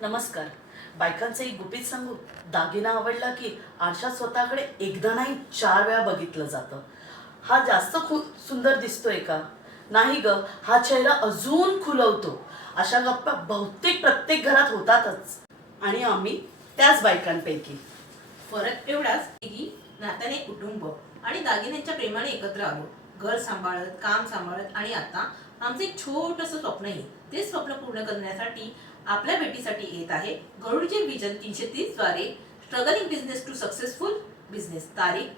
नमस्कार. बायकांचं एक गुपित सांगू. दागिना आवडला की आरशात स्वतःकडे एकदा नाही 4 वेळा बघितलं जातं. हा जास्त खूप सुंदर दिसतोय का? नाही ग, हा चेहरा अजून खुलवतो. अशा गप्पा बहुतेक प्रत्येक घरात होतातच. आणि आम्ही त्याच बायकांपैकी. फरक एवढाच की नात्याने कुटुंब आणि दागिन्यांच्या प्रेमाने एकत्र आलो. घर सांभाळत, काम सांभाळत आणि आता आमचं एक छोटंसं स्वप्नही, ते स्वप्न पूर्ण करण्यासाठी आपल्या भेटीसाठी येत आहे गरुडचे विजन 330 द्वारे struggling business to successful business. तारीख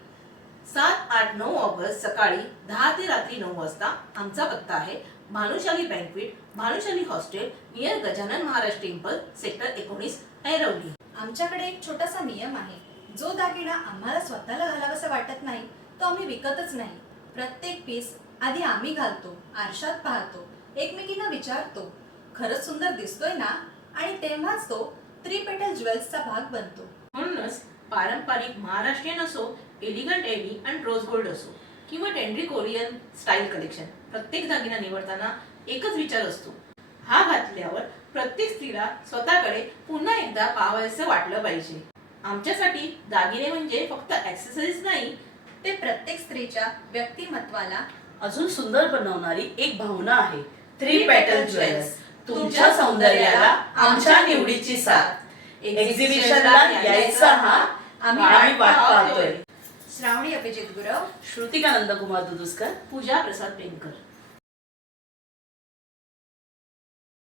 7, 8, 9 ऑगस्ट सकाळी 10 ते रात्री 9 वाजता. आमचा पत्ता आहे Bhanushali banquet, Bhanushali hostel, near Gajanan Maharaj temple, sector 19, ऐरवली. आमच्याकडे एक छोटासा नियम आहे. जो दागिना आम्हाला स्वतःला घालावासा वाटत नाही तो आम्ही विकतच नाही. प्रत्येक पीस आधी आम्ही घालतो, आरशात पाहतो, एकमेकींना विचारतो खरंच सुंदर दिसतोय ना, आणि तेव्हाच तो 3 पेटल ज्वेल्सचा भाग बनतो. म्हणूनच पारंपरिक महाराष्ट्रीयन असो, elegant AD and rose gold असो किंवा टेंड्री कोरियन स्टाईल कलेक्शन, प्रत्येक दागिना निवडताना एकच विचार असतो, हा घातल्यावर प्रत्येक स्त्रीला स्वतःकडे पुन्हा एकदा पाहावंसं वाटलं पाहिजे. आमच्यासाठी दागिने म्हणजे फक्त ॲक्सेसरीज नाही, ते प्रत्येक स्त्रीच्या व्यक्तिमत्वाला अजून सुंदर बनवणारी एक भावना आहे. 3 पेटल ज्वेल्स, तुमच्या सौंदर्याला आमच्या निवडीची साथ. एक्झिबिशनला यायचा हा आम्ही वाट पाहतोय. श्रावणी अभिजित गुरव, श्रुतिका नंदकुमार दुदुस्कर, पूजा प्रसाद पेनकर.